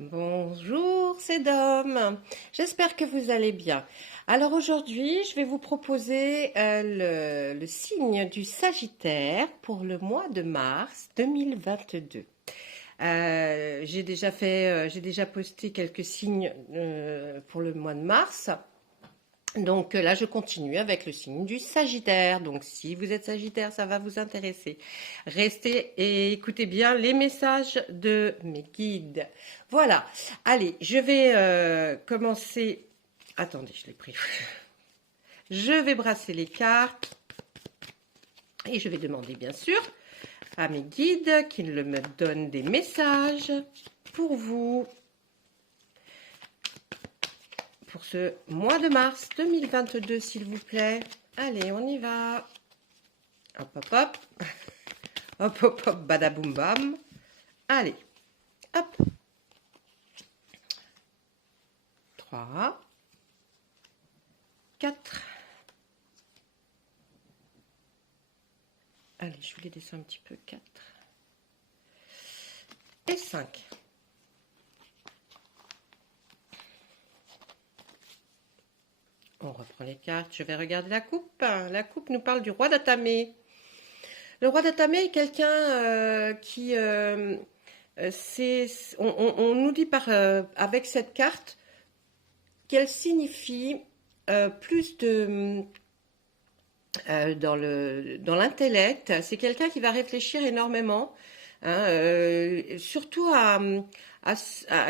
Bonjour, c'est Dom. J'espère que vous allez bien. Alors aujourd'hui, je vais vous proposer le signe du Sagittaire pour le mois de mars 2022. J'ai déjà posté quelques signes pour le mois de mars. Donc là, je continue avec le signe du Sagittaire. Donc si vous êtes Sagittaire, ça va vous intéresser. Restez et écoutez bien les messages de mes guides. Voilà. Allez, je vais commencer. Attendez, je l'ai pris. Je vais brasser les cartes et je vais demander bien sûr à mes guides qu'ils me donnent des messages pour vous. Pour ce mois de mars 2022, s'il vous plaît. Allez, on y va. Hop, hop, hop. Hop, hop, hop, badaboum, bam. Allez, hop. 3, 4. Allez, je vous les descends un petit peu. 4 et 5. On reprend les cartes, je vais regarder la coupe. La coupe nous parle du roi d'Atamé. Le roi d'Atamé est quelqu'un qui... on nous dit avec cette carte qu'elle signifie plus de... dans l'intellect. C'est quelqu'un qui va réfléchir énormément, hein, surtout à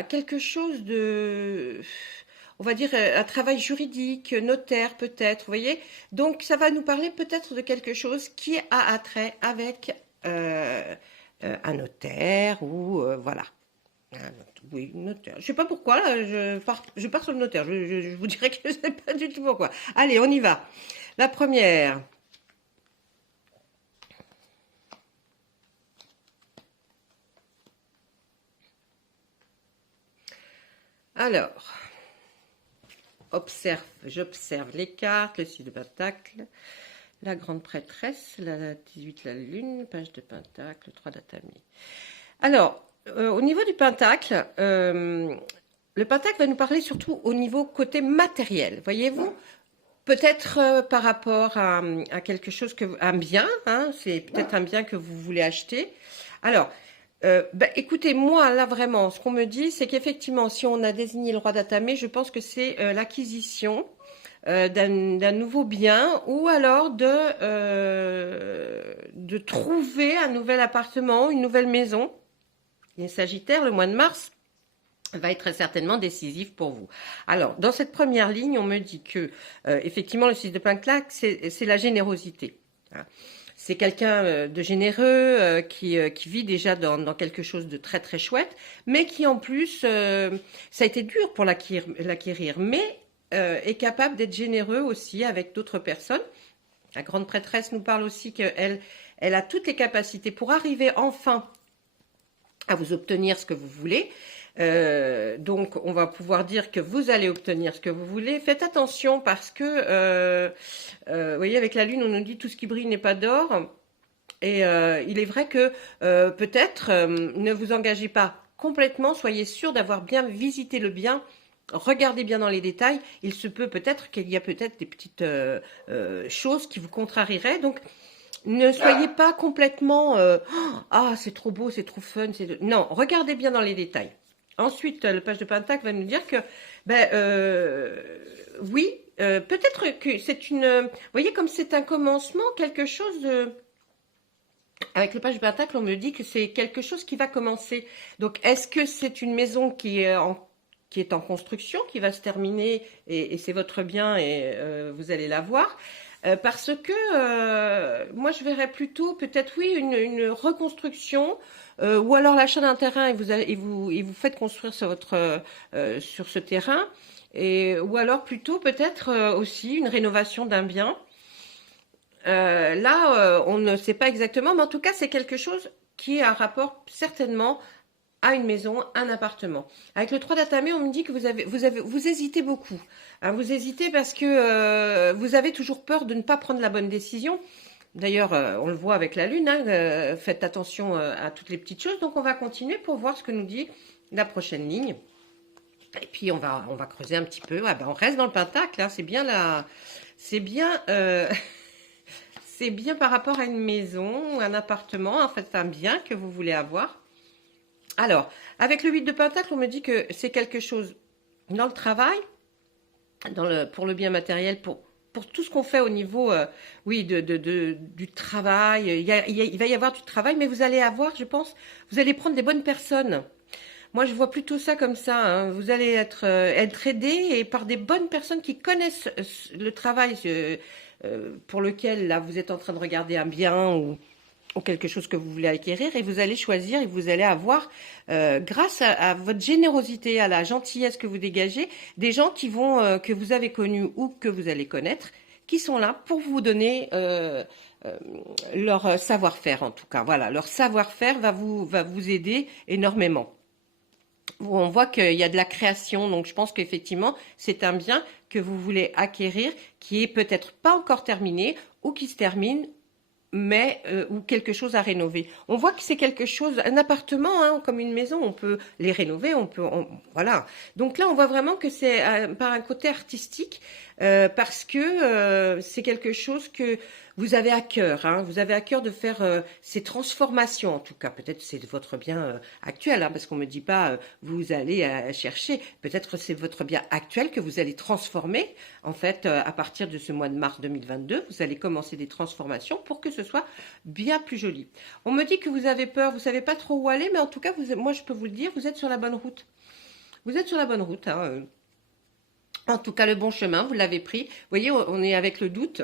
quelque chose de... On va dire un travail juridique, notaire peut-être, vous voyez. Donc ça va nous parler peut-être de quelque chose qui a attrait avec un notaire ou voilà. Oui, notaire. Je ne sais pas pourquoi, là, je pars sur le notaire. Je vous dirai que je ne sais pas du tout pourquoi. Allez, on y va. La première. Alors... J'observe les cartes, le 6 de pentacle, la grande prêtresse, la 18 la lune, page de pentacle, le 3 d'atamé. Alors, au niveau du pentacle, le pentacle va nous parler surtout au niveau côté matériel, voyez-vous. Peut-être par rapport à quelque chose, un bien, hein, c'est peut-être un bien que vous voulez acheter. Alors, écoutez, moi, là, vraiment, ce qu'on me dit, c'est qu'effectivement, si on a désigné le roi d'Atamé, je pense que c'est l'acquisition d'un nouveau bien ou alors de trouver un nouvel appartement, une nouvelle maison. Les Sagittaires, le mois de mars va être très certainement décisif pour vous. Alors, dans cette première ligne, on me dit que, effectivement, le 6 de pentacle, c'est la générosité. Hein. C'est quelqu'un de généreux qui vit déjà dans quelque chose de très très chouette, mais qui en plus, ça a été dur pour l'acquérir, mais est capable d'être généreux aussi avec d'autres personnes. La grande prêtresse nous parle aussi qu'elle a toutes les capacités pour arriver enfin à vous obtenir ce que vous voulez. Donc, on va pouvoir dire que vous allez obtenir ce que vous voulez. Faites attention parce que, vous voyez, avec la lune, on nous dit tout ce qui brille n'est pas d'or. Et il est vrai que peut-être ne vous engagez pas complètement. Soyez sûr d'avoir bien visité le bien. Regardez bien dans les détails. Il se peut peut-être qu'il y a peut-être des petites choses qui vous contrarieraient. Donc, ne soyez pas complètement ah, c'est trop beau, c'est trop fun. Non, regardez bien dans les détails. Ensuite, le page de pentacle va nous dire que, oui, peut-être que c'est vous voyez, comme c'est un commencement, quelque chose de... Avec le page de pentacle, on me dit que c'est quelque chose qui va commencer. Donc, est-ce que c'est une maison qui est en construction, qui va se terminer, et c'est votre bien, et vous allez la voir parce que moi je verrais plutôt peut-être oui une reconstruction ou alors l'achat d'un terrain et vous faites construire sur ce terrain ou alors plutôt peut-être aussi une rénovation d'un bien. Là on ne sait pas exactement, mais en tout cas c'est quelque chose qui est un rapport certainement à une maison, un appartement. Avec le 3 d'atamé, on me dit que vous hésitez beaucoup. Hein, vous hésitez parce que vous avez toujours peur de ne pas prendre la bonne décision. D'ailleurs, on le voit avec la lune, hein, faites attention à toutes les petites choses. Donc, on va continuer pour voir ce que nous dit la prochaine ligne. Et puis on va creuser un petit peu. Ah ben, on reste dans le pentacle, hein. C'est bien là. C'est bien. C'est bien par rapport à une maison, un appartement, en fait, un bien que vous voulez avoir. Alors, avec le 8 de pentacle, on me dit que c'est quelque chose dans le travail, pour le bien matériel, pour tout ce qu'on fait au niveau, oui, du travail. Il va y avoir du travail, mais vous allez avoir, je pense, vous allez prendre des bonnes personnes. Moi, je vois plutôt ça comme ça, hein. Vous allez être aidé et par des bonnes personnes qui connaissent le travail pour lequel là vous êtes en train de regarder un bien ou quelque chose que vous voulez acquérir, et vous allez choisir et vous allez avoir, grâce à votre générosité, à la gentillesse que vous dégagez, des gens qui vont que vous avez connus ou que vous allez connaître, qui sont là pour vous donner leur savoir-faire en tout cas. Voilà, leur savoir-faire va vous aider énormément. On voit qu'il y a de la création, donc je pense qu'effectivement, c'est un bien que vous voulez acquérir qui est peut-être pas encore terminé ou qui se termine, mais ou quelque chose à rénover. On voit que c'est quelque chose, un appartement, hein, comme une maison, on peut les rénover, voilà. Donc là, on voit vraiment que c'est par un côté artistique, parce que c'est quelque chose que vous avez à cœur, hein. Vous avez à cœur de faire ces transformations, en tout cas. Peut-être c'est votre bien actuel, hein, parce qu'on me dit pas vous allez chercher. Peut-être c'est votre bien actuel que vous allez transformer. En fait, à partir de ce mois de mars 2022, vous allez commencer des transformations pour que ce soit bien plus joli. On me dit que vous avez peur, vous savez pas trop où aller, mais en tout cas, moi je peux vous le dire, vous êtes sur la bonne route. Vous êtes sur la bonne route, hein. En tout cas, le bon chemin, vous l'avez pris. Vous voyez, on est avec le doute.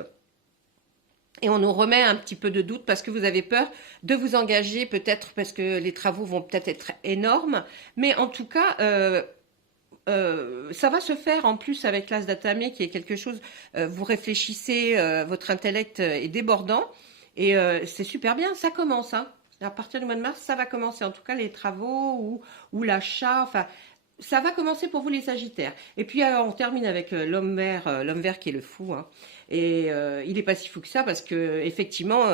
Et on nous remet un petit peu de doute parce que vous avez peur de vous engager, peut-être parce que les travaux vont peut-être être énormes. Mais en tout cas, ça va se faire en plus avec l'as d'atamé qui est quelque chose, vous réfléchissez, votre intellect est débordant. Et c'est super bien, ça commence, hein. À partir du mois de mars, ça va commencer. En tout cas, les travaux ou l'achat, enfin, ça va commencer pour vous les Sagittaires. Et puis on termine avec l'homme vert qui est le fou, hein. Et il n'est pas si fou que ça parce que effectivement,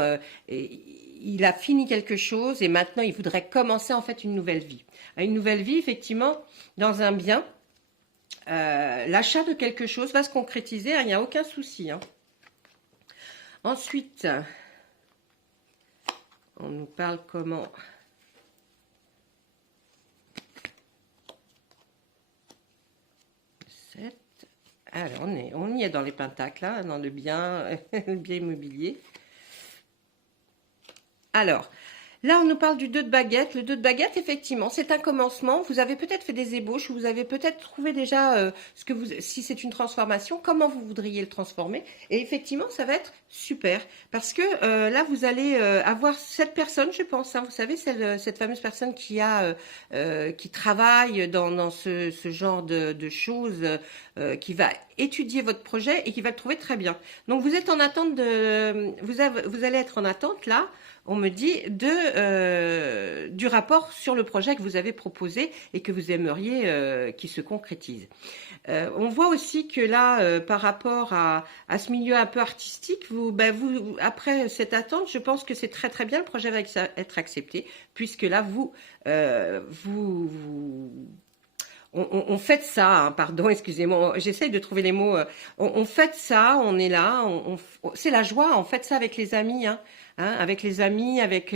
il a fini quelque chose et maintenant il voudrait commencer en fait une nouvelle vie. Une nouvelle vie, effectivement, dans un bien. L'achat de quelque chose va se concrétiser, hein, il n'y a aucun souci, hein. Ensuite, on nous parle comment... Alors, on y est dans les pentacles, là, dans le bien, le bien immobilier. Alors, là, on nous parle du 2 de baguette. Le 2 de baguette, effectivement, c'est un commencement. Vous avez peut-être fait des ébauches, vous avez peut-être trouvé déjà si c'est une transformation, comment vous voudriez le transformer. Et effectivement, ça va être super. Parce que là, vous allez avoir cette personne, je pense, hein, vous savez, cette fameuse personne qui travaille dans ce genre de choses, qui va étudier votre projet et qui va le trouver très bien. Donc, vous êtes en attente vous allez être en attente, là, on me dit, du rapport sur le projet que vous avez proposé et que vous aimeriez qu'il se concrétise. On voit aussi que là, par rapport à ce milieu un peu artistique, après cette attente, je pense que c'est très très bien, le projet va être accepté, puisque là, on fête ça, hein, pardon, excusez-moi, j'essaye de trouver les mots. On fête ça, on est là, c'est la joie, on fête ça avec les amis, hein. Avec les amis, avec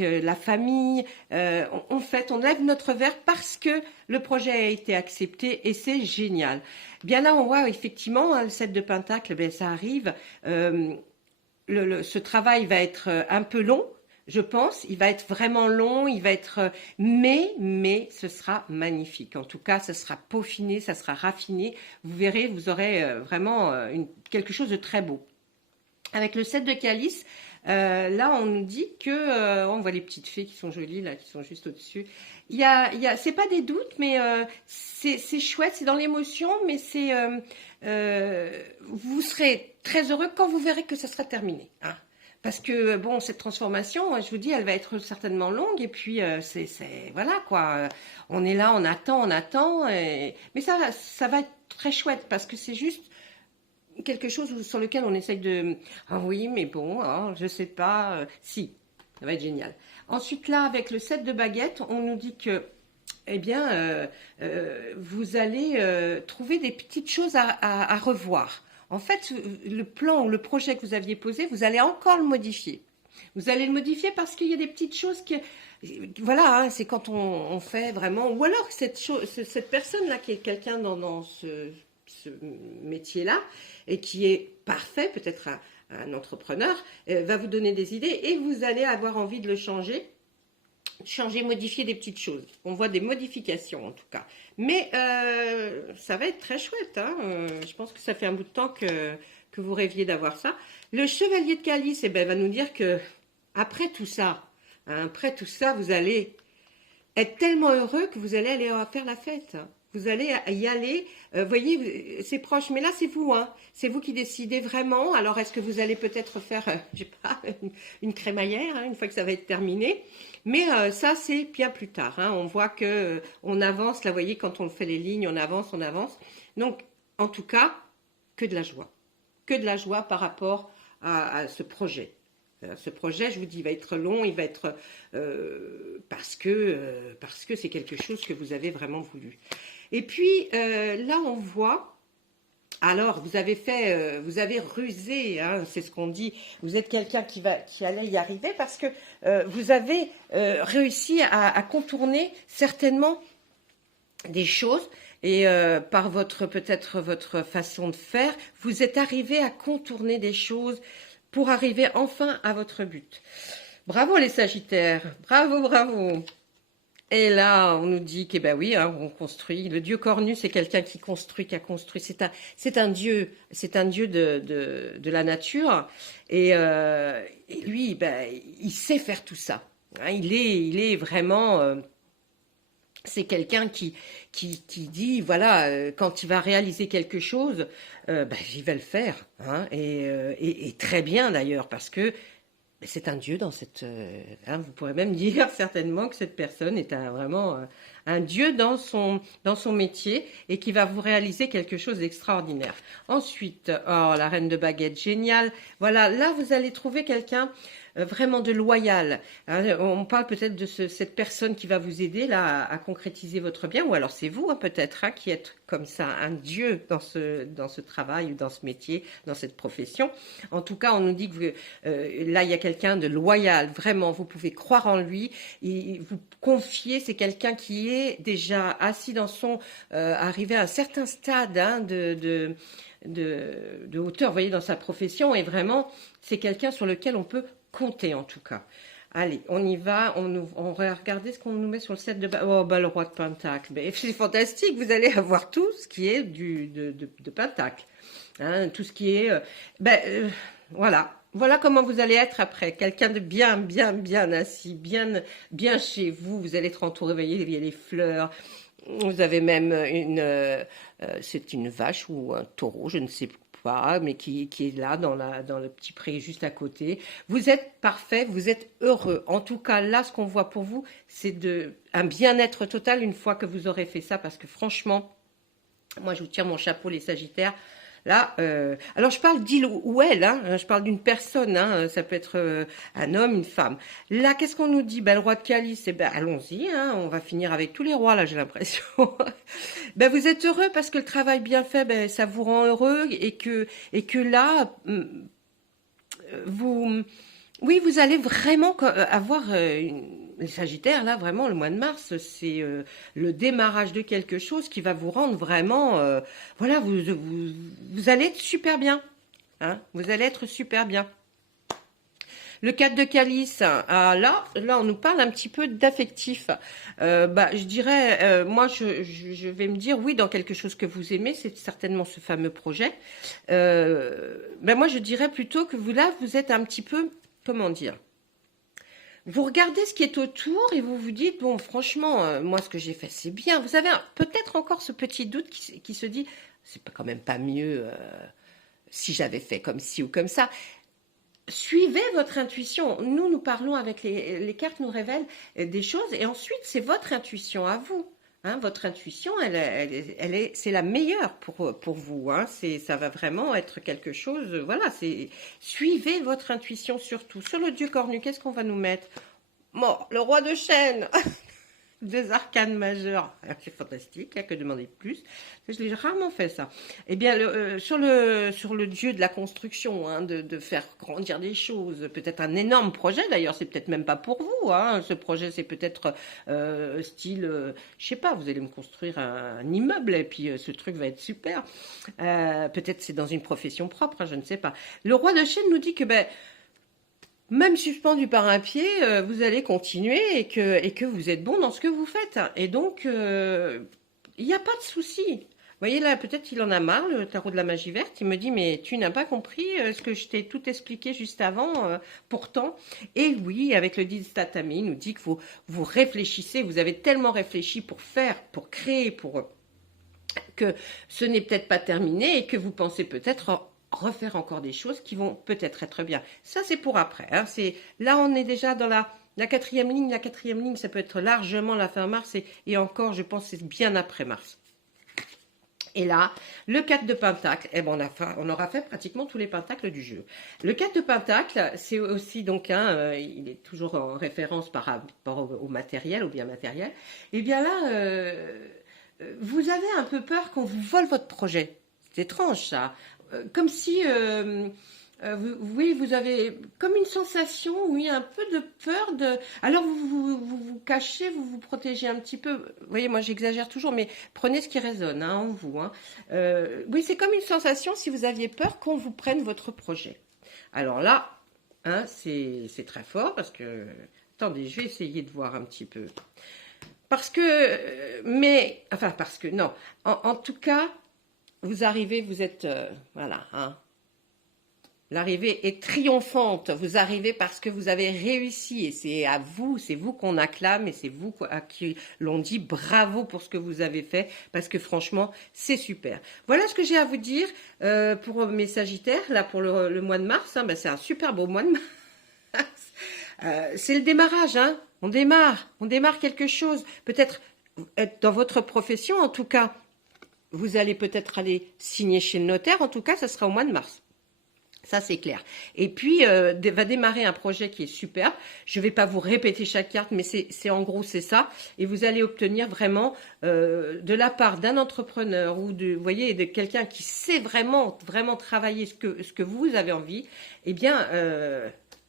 la famille, on lève notre verre parce que le projet a été accepté et c'est génial. Bien là, on voit effectivement, hein, le 7 de Pentacle, ben, ça arrive. Ce travail va être un peu long, je pense. Il va être vraiment long, il va être, mais ce sera magnifique. En tout cas, ça sera peaufiné, ça sera raffiné. Vous verrez, vous aurez vraiment quelque chose de très beau. Avec le 7 de Calice, là, on nous dit que, on voit les petites fées qui sont jolies, là, qui sont juste au-dessus. C'est pas des doutes, mais c'est chouette, c'est dans l'émotion, mais vous serez très heureux quand vous verrez que ça sera terminé, hein. Parce que, bon, cette transformation, je vous dis, elle va être certainement longue, et puis, voilà, quoi. On est là, on attend, mais ça va être très chouette, parce que c'est juste quelque chose sur lequel on essaye de... Ah oui, mais bon, hein, je sais pas. Si, ça va être génial. Ensuite, là, avec le 7 de baguette, on nous dit que eh bien, vous allez trouver des petites choses à revoir. En fait, le plan ou le projet que vous aviez posé, vous allez encore le modifier. Vous allez le modifier parce qu'il y a des petites choses qui, voilà, hein, c'est quand on fait vraiment, ou alors cette personne-là qui est quelqu'un dans ce métier-là et qui est parfait, peut-être un entrepreneur, va vous donner des idées et vous allez avoir envie de le changer, modifier des petites choses. On voit des modifications en tout cas. Mais ça va être très chouette. Hein. Je pense que ça fait un bout de temps que vous rêviez d'avoir ça. Le chevalier de calice, eh ben, va nous dire que après tout ça, hein, après tout ça, vous allez être tellement heureux que vous allez aller faire la fête. Vous allez y aller, voyez, c'est proche, mais là c'est vous, hein. C'est vous qui décidez vraiment. Alors est-ce que vous allez peut-être faire, je sais pas, une crémaillère, hein, une fois que ça va être terminé. Mais ça c'est bien plus tard. Hein. On voit que on avance. Là, vous voyez, quand on fait les lignes, on avance, on avance. Donc, en tout cas, que de la joie par rapport à ce projet. Ce projet, je vous dis, il va être long, il va être parce que c'est quelque chose que vous avez vraiment voulu. Et puis là, on voit. Alors, vous avez rusé, hein, c'est ce qu'on dit. Vous êtes quelqu'un qui allait y arriver parce que vous avez réussi à contourner certainement des choses. Et par peut-être votre façon de faire, vous êtes arrivé à contourner des choses pour arriver enfin à votre but. Bravo les Sagittaires, bravo, bravo. Et là, on nous dit que ben oui, hein, on construit. Le dieu cornu, c'est quelqu'un qui construit, qui a construit. C'est un dieu de la nature. Et lui, ben, il sait faire tout ça. Hein, il est vraiment. C'est quelqu'un qui dit, voilà, quand il va réaliser quelque chose, ben, il va le faire. Hein, et très bien d'ailleurs, parce que c'est un dieu dans cette... hein, vous pourrez même dire certainement que cette personne est vraiment un dieu dans son métier et qui va vous réaliser quelque chose d'extraordinaire. Ensuite, oh, la reine de baguette, génial. Voilà, là, vous allez trouver quelqu'un vraiment de loyal. Hein, on parle peut-être de cette personne qui va vous aider là à concrétiser votre bien, ou alors c'est vous hein, peut-être hein, qui êtes comme ça un dieu dans ce travail, dans ce métier, dans cette profession. En tout cas, on nous dit que là, il y a quelqu'un de loyal, vraiment, vous pouvez croire en lui, et vous confier, c'est quelqu'un qui est déjà assis dans arrivé à un certain stade hein, de hauteur, vous voyez, dans sa profession, et vraiment, c'est quelqu'un sur lequel on peut compter en tout cas. Allez, on y va, on va regarder ce qu'on nous met sur le 7 de... Oh, bah, le roi de Pentacle. C'est fantastique, vous allez avoir tout ce qui est de Pentacle. Hein, tout ce qui est... voilà. Voilà comment vous allez être après. Quelqu'un de bien assis, bien chez vous. Vous allez être entouré, vous voyez, il y a les fleurs. Vous avez même c'est une vache ou un taureau, je ne sais pas, mais qui est là dans le petit pré juste à côté. Vous êtes parfait, vous êtes heureux. En tout cas, là, ce qu'on voit pour vous, c'est un bien-être total une fois que vous aurez fait ça, parce que franchement, moi, je vous tire mon chapeau, les Sagittaires. Là, alors je parle d'il ou elle, hein, je parle d'une personne, hein, ça peut être un homme, une femme. Là, qu'est-ce qu'on nous dit? Ben, le roi de calice, eh ben, allons-y, hein, on va finir avec tous les rois, là, j'ai l'impression. Ben, vous êtes heureux parce que le travail bien fait, ben, ça vous rend heureux et que là, oui, vous allez vraiment avoir les Sagittaires, là, vraiment, le mois de mars, c'est le démarrage de quelque chose qui va vous rendre vraiment... voilà, vous allez être super bien. Hein, vous allez être super bien. Le 4 de calice, là, on nous parle un petit peu d'affectif. Je dirais, moi, je vais me dire, oui, dans quelque chose que vous aimez, c'est certainement ce fameux projet. Moi, je dirais plutôt que vous êtes un petit peu, comment dire, vous regardez ce qui est autour et vous vous dites, bon, franchement, moi, ce que j'ai fait, c'est bien. Vous avez peut-être encore ce petit doute qui se dit, c'est quand même pas mieux si j'avais fait comme ci ou comme ça. Suivez votre intuition. Nous parlons avec les cartes, nous révèlent des choses et ensuite, c'est votre intuition à vous. Hein, votre intuition, c'est la meilleure pour vous. Hein, ça va vraiment être quelque chose. Voilà, suivez votre intuition surtout. Sur le dieu cornu, qu'est-ce qu'on va nous mettre? Bon, le roi de chêne. des arcanes majeures. C'est fantastique, hein, que demander de plus? Je l'ai rarement fait ça. Eh bien, sur le dieu de la construction, hein, de faire grandir des choses, peut-être un énorme projet. D'ailleurs, c'est peut-être même pas pour vous. Hein, ce projet, c'est peut-être style, je sais pas, vous allez me construire un immeuble et puis ce truc va être super. Peut-être c'est dans une profession propre, hein, je ne sais pas. Le roi de Chêne nous dit que ben même suspendu par un pied, vous allez continuer et que vous êtes bon dans ce que vous faites. Et donc, il n'y a pas de souci. Vous voyez là, peut-être qu'il en a marre, le tarot de la magie verte. Il me dit, mais tu n'as pas compris ce que je t'ai tout expliqué juste avant, pourtant. Et oui, avec le 10 tatami, il nous dit que vous réfléchissez, vous avez tellement réfléchi pour faire, pour créer, pour que ce n'est peut-être pas terminé et que vous pensez peut-être refaire encore des choses qui vont peut-être être bien. Ça, c'est pour après. Hein. Là, on est déjà dans la quatrième ligne. La quatrième ligne, ça peut être largement la fin mars et encore, je pense, c'est bien après mars. Et là, le 4 de Pentacle, eh ben on aura fait pratiquement tous les pentacles du jeu. Le 4 de Pentacle, c'est aussi donc, il est toujours en référence par rapport au matériel, au bien matériel. Et bien là, vous avez un peu peur qu'on vous vole votre projet. C'est étrange ça. Comme si, oui, vous avez comme une sensation, oui, un peu de peur de. Alors vous cachez, vous vous protégez un petit peu. Vous voyez, moi j'exagère toujours, mais prenez ce qui résonne hein, en vous. Hein. Oui, c'est comme une sensation si vous aviez peur qu'on vous prenne votre projet. Alors là, hein, c'est très fort parce que. Attendez, je vais essayer de voir un petit peu. Parce que, parce que, non. En tout cas, vous arrivez, vous êtes, voilà, hein. L'arrivée est triomphante. Vous arrivez parce que vous avez réussi et c'est vous qu'on acclame et c'est vous à qui l'on dit bravo pour ce que vous avez fait parce que franchement, c'est super. Voilà ce que j'ai à vous dire pour mes Sagittaires, là pour le mois de mars. Hein, ben c'est un super beau mois de mars. C'est le démarrage, hein. On démarre quelque chose. Peut-être dans votre profession, en tout cas, vous allez peut-être aller signer chez le notaire. En tout cas, ça sera au mois de mars. Ça, c'est clair. Et puis, va démarrer un projet qui est superbe. Je ne vais pas vous répéter chaque carte, mais c'est en gros, c'est ça. Et vous allez obtenir vraiment de la part d'un entrepreneur ou vous voyez, de quelqu'un qui sait vraiment, vraiment travailler ce que vous avez envie, eh bien,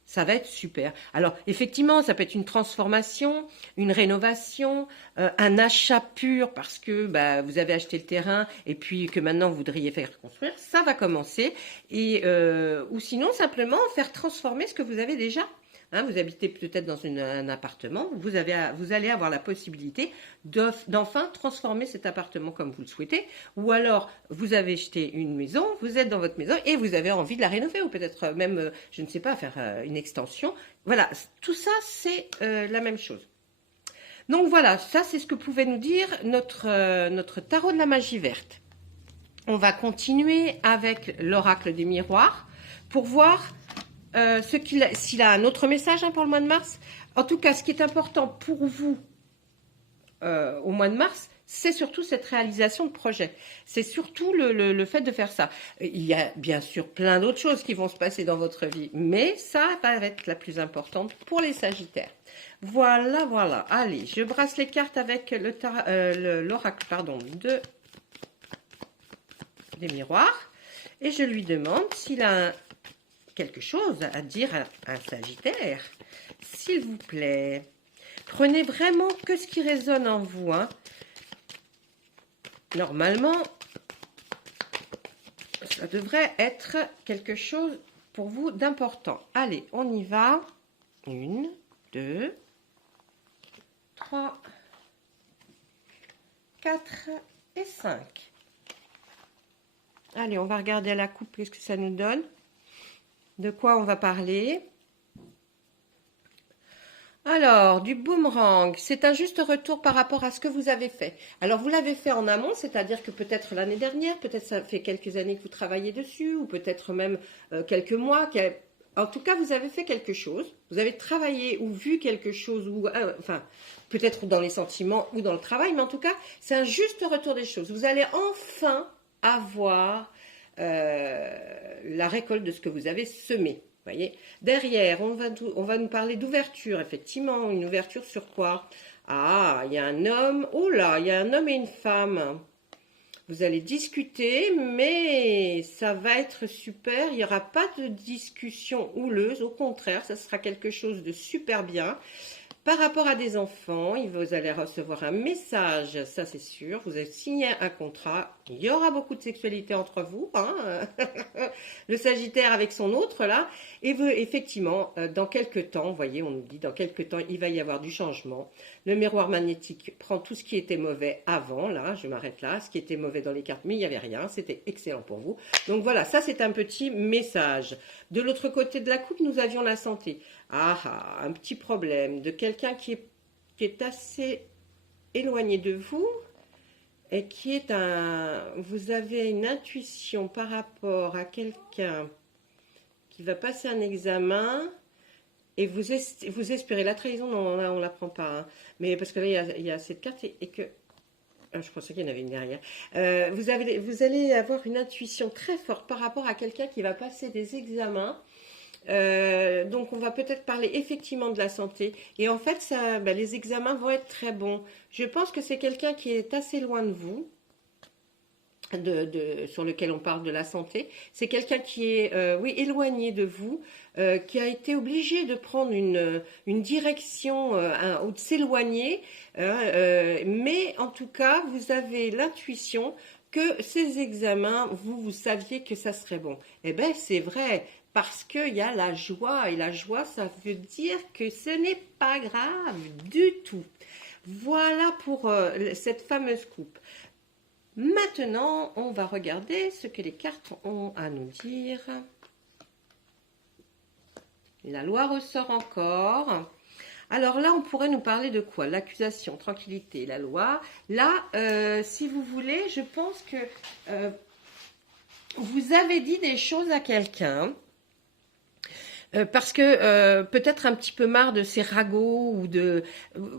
ça va être super. Alors, effectivement, ça peut être une transformation, une rénovation, un achat pur parce que bah, vous avez acheté le terrain et puis que maintenant vous voudriez faire construire. Ça va commencer. Ou sinon, simplement faire transformer ce que vous avez déjà. Hein, vous habitez peut-être dans un appartement, vous allez avoir la possibilité d'enfin transformer cet appartement comme vous le souhaitez, ou alors vous avez acheté une maison, vous êtes dans votre maison et vous avez envie de la rénover, ou peut-être même, je ne sais pas, faire une extension. Voilà, tout ça c'est la même chose. Donc voilà, ça c'est ce que pouvait nous dire notre tarot de la magie verte. On va continuer avec l'oracle des miroirs pour voir s'il a un autre message hein, pour le mois de mars. En tout cas, ce qui est important pour vous au mois de mars, c'est surtout cette réalisation de projet. C'est surtout le fait de faire ça. Il y a bien sûr plein d'autres choses qui vont se passer dans votre vie, mais ça va être la plus importante pour les Sagittaires. Voilà, voilà. Allez, je brasse les cartes avec l'oracle des miroirs et je lui demande s'il a quelque chose à dire à un Sagittaire. S'il vous plaît, prenez vraiment que ce qui résonne en vous. Hein. Normalement, ça devrait être quelque chose pour vous d'important. Allez, on y va. 1, 2, 3, 4 et 5. Allez, on va regarder à la coupe qu'est-ce que ça nous donne. De quoi on va parler? Alors, du boomerang, c'est un juste retour par rapport à ce que vous avez fait. Alors, vous l'avez fait en amont, c'est-à-dire que peut-être l'année dernière, peut-être ça fait quelques années que vous travaillez dessus, ou peut-être même quelques mois. En tout cas, vous avez fait quelque chose, vous avez travaillé ou vu quelque chose, ou enfin, peut-être dans les sentiments ou dans le travail, mais en tout cas, c'est un juste retour des choses. Vous allez enfin avoir la récolte de ce que vous avez semé. Voyez. Derrière, on va nous parler d'ouverture, effectivement. Une ouverture sur quoi? Ah, il y a un homme. Oh là, il y a un homme et une femme. Vous allez discuter, mais ça va être super. Il n'y aura pas de discussion houleuse. Au contraire, ça sera quelque chose de super bien. Par rapport à des enfants, vous allez recevoir un message, ça c'est sûr. Vous avez signé un contrat. Il y aura beaucoup de sexualité entre vous, hein. Le Sagittaire avec son autre là. Et effectivement, dans quelques temps, vous voyez, on nous dit dans quelques temps, il va y avoir du changement. Le miroir magnétique prend tout ce qui était mauvais avant, là, je m'arrête là, ce qui était mauvais dans les cartes, mais il n'y avait rien, c'était excellent pour vous. Donc voilà, ça c'est un petit message. De l'autre côté de la coupe, nous avions la santé. Ah, un petit problème de quelqu'un qui est assez éloigné de vous et qui est vous avez une intuition par rapport à quelqu'un qui va passer un examen et vous espérez la trahison. Non, là on la prend pas, hein. Mais parce que là il y a cette carte et que je pensais qu'il y en avait une derrière. Vous allez avoir une intuition très forte par rapport à quelqu'un qui va passer des examens. Donc on va peut-être parler effectivement de la santé et en fait les examens vont être très bons. Je pense que c'est quelqu'un qui est assez loin de vous, sur lequel on parle de la santé. C'est quelqu'un qui est oui, éloigné de vous, qui a été obligé de prendre une direction ou de s'éloigner, mais en tout cas vous avez l'intuition que ces examens, vous saviez que ça serait bon. Eh bien c'est vrai, parce qu'il y a la joie, et la joie, ça veut dire que ce n'est pas grave du tout. Voilà pour cette fameuse coupe. Maintenant, on va regarder ce que les cartes ont à nous dire. La loi ressort encore. Alors là, on pourrait nous parler de quoi? L'accusation, tranquillité, la loi. Là, si vous voulez, je pense que vous avez dit des choses à quelqu'un. Parce que peut-être un petit peu marre de ces ragots ou de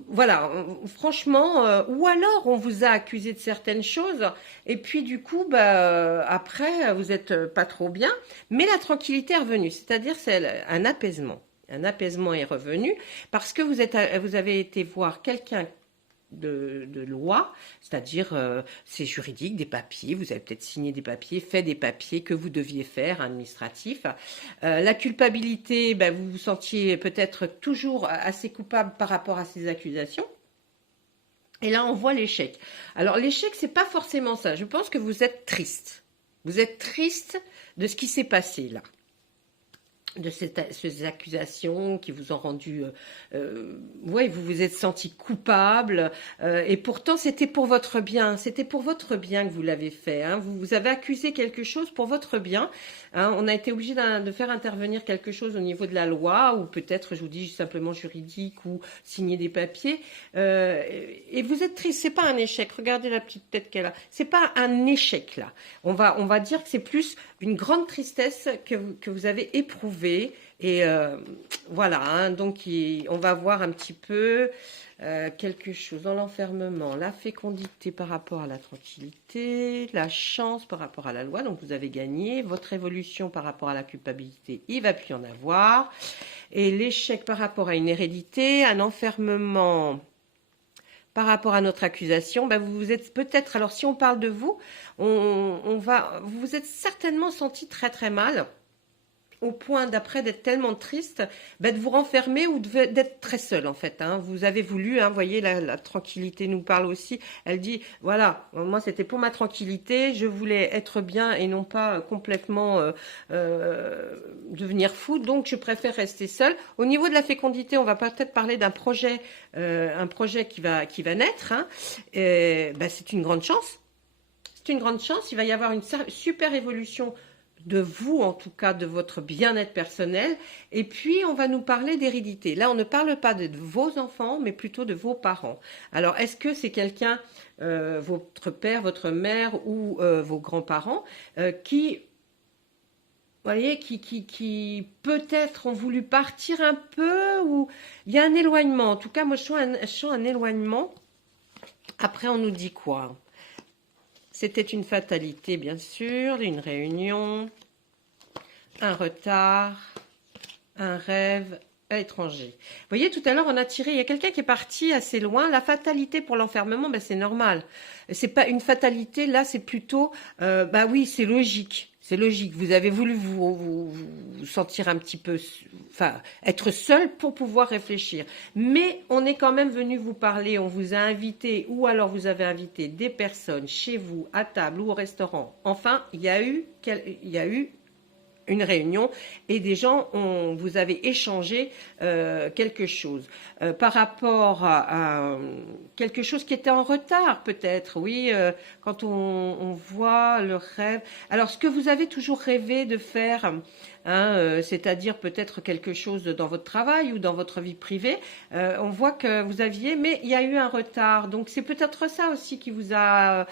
voilà, franchement, ou alors on vous a accusé de certaines choses et puis du coup après vous êtes pas trop bien, mais la tranquillité est revenue, c'est-à-dire c'est un apaisement. Un apaisement est revenu parce que vous avez été voir quelqu'un de loi, c'est-à-dire c'est juridique, des papiers, vous avez peut-être signé des papiers, fait des papiers que vous deviez faire, administratifs. La culpabilité, vous vous sentiez peut-être toujours assez coupable par rapport à ces accusations. Et là, on voit l'échec. Alors, l'échec, c'est pas forcément ça. Je pense que vous êtes triste. Vous êtes triste de ce qui s'est passé là, de ces accusations qui vous ont rendu, ouais, vous vous êtes senti coupable, et pourtant c'était pour votre bien, c'était pour votre bien que vous l'avez fait, hein. Vous avez accusé quelque chose pour votre bien, hein. On a été obligé de faire intervenir quelque chose au niveau de la loi, ou peut-être, je vous dis simplement juridique, ou signer des papiers, et vous êtes triste, c'est pas un échec, regardez la petite tête qu'elle a, c'est pas un échec là, on va dire que c'est plus une grande tristesse que vous avez éprouvée. Et voilà, hein, donc on va voir un petit peu quelque chose dans l'enfermement, la fécondité par rapport à la tranquillité, la chance par rapport à la loi, donc vous avez gagné, votre évolution par rapport à la culpabilité, il ne va plus y en avoir, et l'échec par rapport à une hérédité, un enfermement par rapport à notre accusation, vous vous êtes peut-être, alors si on parle de vous, vous vous êtes certainement senti très très mal, au point d'après d'être tellement triste, de vous renfermer ou d'être très seul en fait, hein. Vous avez voulu, hein, voyez, la tranquillité nous parle aussi. Elle dit, voilà, moi c'était pour ma tranquillité, je voulais être bien et non pas complètement devenir fou, donc je préfère rester seule. Au niveau de la fécondité, on va peut-être parler d'un projet, un projet qui va naître, hein. C'est une grande chance. C'est une grande chance, il va y avoir une super évolution de vous, en tout cas, de votre bien-être personnel. Et puis, on va nous parler d'hérédité. Là, on ne parle pas de vos enfants, mais plutôt de vos parents. Alors, est-ce que c'est quelqu'un, votre père, votre mère ou vos grands-parents, qui, voyez, qui peut-être ont voulu partir un peu, ou il y a un éloignement. En tout cas, moi, je sens un éloignement. Après, on nous dit quoi? C'était une fatalité, bien sûr, une réunion, un retard, un rêve, à l'étranger. Vous voyez, tout à l'heure, on a tiré, il y a quelqu'un qui est parti assez loin. La fatalité pour l'enfermement, ben, c'est normal. C'est pas une fatalité, là, c'est plutôt, bah oui, c'est logique. C'est logique. Vous avez voulu vous sentir un petit peu, enfin, être seul pour pouvoir réfléchir. Mais on est quand même venu vous parler, on vous a invité, ou alors vous avez invité des personnes chez vous, à table ou au restaurant. Enfin, il y a eu une réunion et des gens vous avez échangé quelque chose par rapport à quelque chose qui était en retard peut-être, oui, quand on voit le rêve. Alors ce que vous avez toujours rêvé de faire, hein, c'est-à-dire peut-être quelque chose dans votre travail ou dans votre vie privée, on voit que vous aviez, mais il y a eu un retard. Donc c'est peut-être ça aussi qui vous a,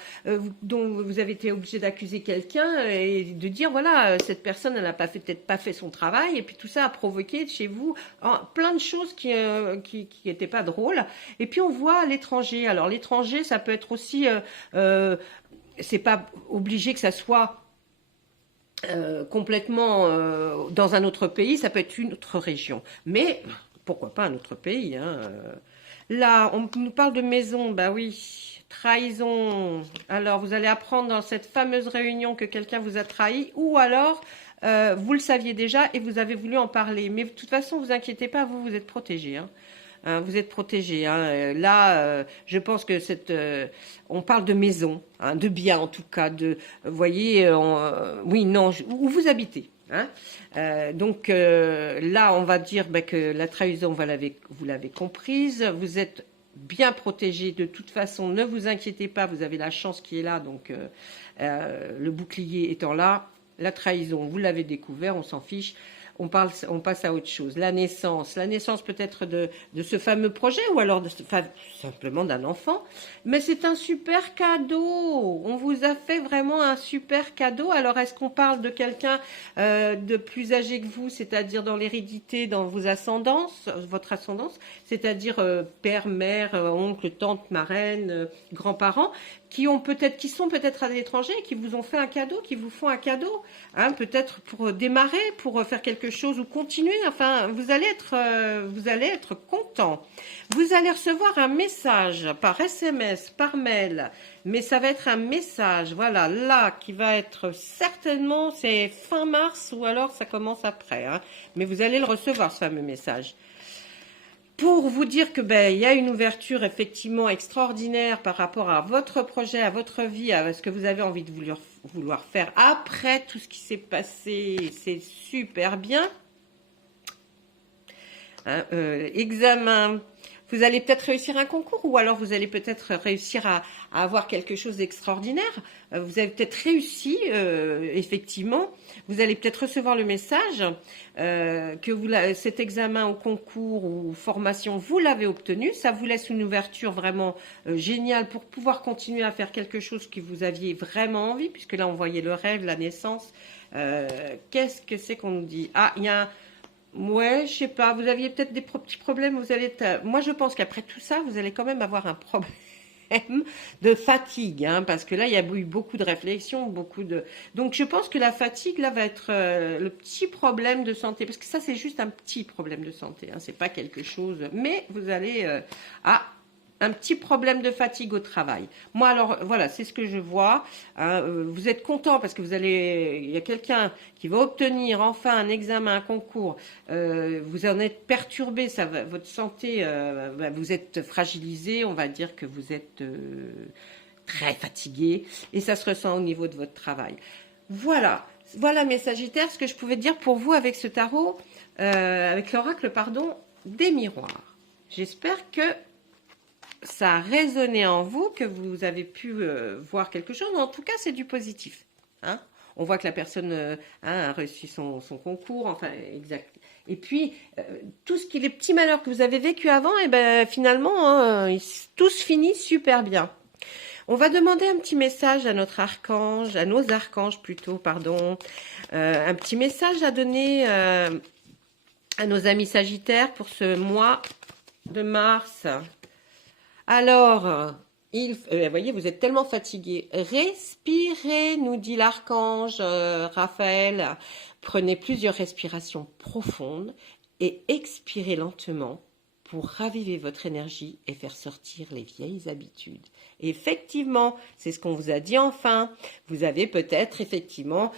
dont vous avez été obligé d'accuser quelqu'un et de dire voilà, cette personne elle n'a pas fait, peut-être pas fait son travail, et puis tout ça a provoqué chez vous plein de choses qui n'étaient pas drôles. Et puis on voit à l'étranger. Alors l'étranger, ça peut être aussi, c'est pas obligé que ça soit complètement dans un autre pays, ça peut être une autre région. Mais pourquoi pas un autre pays, hein. Là, on nous parle de maison, bah oui, trahison. Alors, vous allez apprendre dans cette fameuse réunion que quelqu'un vous a trahi, ou alors vous le saviez déjà et vous avez voulu en parler. Mais de toute façon, vous inquiétez pas, vous êtes protégé, hein. Vous êtes protégé, hein. Là, je pense que on parle de maison, hein, de bien en tout cas, vous voyez, oui, non, où vous habitez. Hein. Donc là, on va dire que la trahison, vous l'avez comprise, vous êtes bien protégé de toute façon, ne vous inquiétez pas, vous avez la chance qui est là, donc le bouclier étant là, la trahison, vous l'avez découvert, on s'en fiche. On passe à autre chose. La naissance peut-être de ce fameux projet ou alors simplement d'un enfant. Mais c'est un super cadeau. On vous a fait vraiment un super cadeau. Alors est-ce qu'on parle de quelqu'un de plus âgé que vous, c'est-à-dire dans l'hérédité, dans vos ascendances, votre ascendance, c'est-à-dire père, mère, oncle, tante, marraine, grands-parents, qui sont peut-être à l'étranger, qui vous ont fait un cadeau, qui vous font un cadeau, hein, peut-être pour démarrer, pour faire quelque chose ou continuer. Enfin, vous allez être content. Vous allez recevoir un message par SMS, par mail, mais ça va être un message, voilà, là, qui va être certainement, c'est fin mars ou alors ça commence après, hein, mais vous allez le recevoir, ce fameux message. Pour vous dire que il y a une ouverture effectivement extraordinaire par rapport à votre projet, à votre vie, à ce que vous avez envie de vouloir faire après tout ce qui s'est passé, c'est super bien. Hein, examen. Vous allez peut-être réussir un concours ou alors vous allez peut-être réussir à avoir quelque chose d'extraordinaire. Vous avez peut-être réussi, effectivement. Vous allez peut-être recevoir le message que cet examen au concours ou formation, vous l'avez obtenu. Ça vous laisse une ouverture vraiment géniale pour pouvoir continuer à faire quelque chose que vous aviez vraiment envie, puisque là, on voyait le rêve, la naissance. Qu'est-ce que c'est qu'on nous dit? Ah, il y a un... Ouais, je sais pas, vous aviez peut-être des petits problèmes, moi je pense qu'après tout ça, vous allez quand même avoir un problème de fatigue, hein, parce que là, il y a eu beaucoup de réflexions, Donc je pense que la fatigue, là, va être le petit problème de santé, parce que ça, c'est juste un petit problème de santé, hein, c'est pas quelque chose... Mais vous allez... un petit problème de fatigue au travail. Moi, alors, voilà, c'est ce que je vois. Hein, vous êtes content parce que il y a quelqu'un qui va obtenir enfin un examen, un concours. Vous en êtes perturbé, votre santé, vous êtes fragilisé. On va dire que vous êtes très fatigué et ça se ressent au niveau de votre travail. Voilà mes Sagittaires, ce que je pouvais dire pour vous avec ce tarot, avec l'oracle, pardon, des miroirs. J'espère que ça a résonné en vous, que vous avez pu voir quelque chose. En tout cas, c'est du positif. Hein, on voit que la personne a reçu son concours, enfin, exact. Et puis, les petits malheurs que vous avez vécus avant, et finalement, hein, tous finissent super bien. On va demander un petit message à notre archange, à nos archanges plutôt, pardon. Un petit message à donner à nos amis Sagittaires pour ce mois de mars. Alors, vous voyez, vous êtes tellement fatigué. Respirez, nous dit l'archange Raphaël. Prenez plusieurs respirations profondes et expirez lentement pour raviver votre énergie et faire sortir les vieilles habitudes. Et effectivement, c'est ce qu'on vous a dit enfin, vous avez peut-être effectivement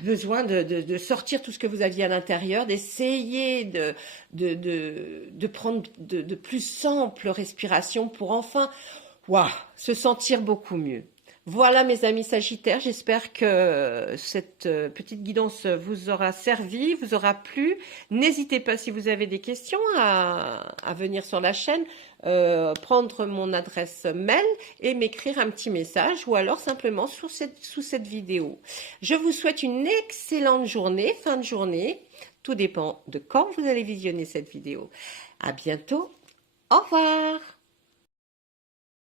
besoin de sortir tout ce que vous aviez à l'intérieur, d'essayer de prendre de plus simples respirations pour enfin se sentir beaucoup mieux. Voilà mes amis Sagittaires, j'espère que cette petite guidance vous aura servi, vous aura plu. N'hésitez pas si vous avez des questions à venir sur la chaîne, prendre mon adresse mail et m'écrire un petit message ou alors simplement sous cette vidéo. Je vous souhaite une excellente journée, fin de journée. Tout dépend de quand vous allez visionner cette vidéo. À bientôt, au revoir.